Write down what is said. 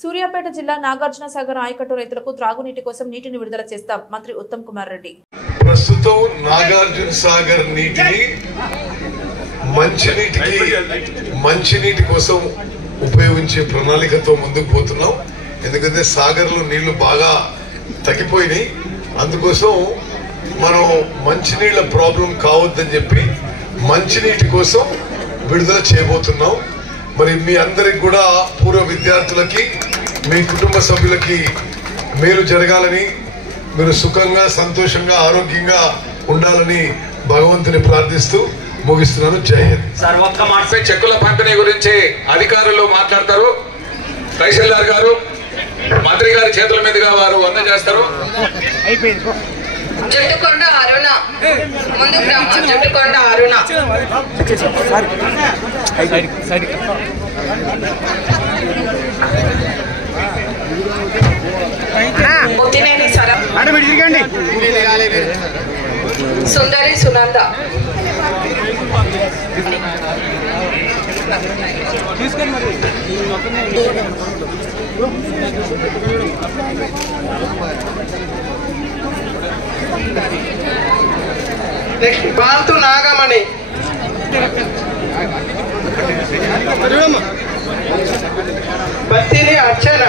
సూర్యాపేట జిల్లా నాగార్జున సాగర్ ఆయకట్టు రైతులకు త్రాగునీటి కోసం నీటిని విడుదల చేస్తాం మంత్రి ఉత్తమ్ కుమార్ రెడ్డి. ప్రస్తుతం నాగార్జున సాగర్ నీటిని మంచినీటి కోసం ఉపయోగించే ప్రణాళికతో ముందుకు పోతున్నాం. ఎందుకంటే సాగర్ లో నీళ్లు బాగా తగ్గిపోయినాయి. అందుకోసం మనం మంచినీళ్ళ ప్రాబ్లం కావద్దని చెప్పి మంచినీటి కోసం విడుదల చేయబోతున్నాం. మరి మీ అందరికి కూడా పూర్వ విద్యార్థులకి మీ కుటుంబ సభ్యులకి మేలు జరగాలని, మీరు సుఖంగా సంతోషంగా ఆరోగ్యంగా ఉండాలని భగవంతుని ప్రార్థిస్తూ ముగిస్తున్నాను. జై హింద్. సార్ ఒక్క మాటపై చెక్కుల పంపిణీ గురించి అధికారులు మాట్లాడతారు. తహసీల్దార్ గారు మంత్రి గారి చేతుల మీదుగా వారు అందజేస్తారు. జట్టుకొండ అరుణ ముందుకు రమ్మ. జట్టుకొండ అరుణ ముత్తినేని సర సుందరి సునంద బాంతు నాగమణి బత్తిని అర్చన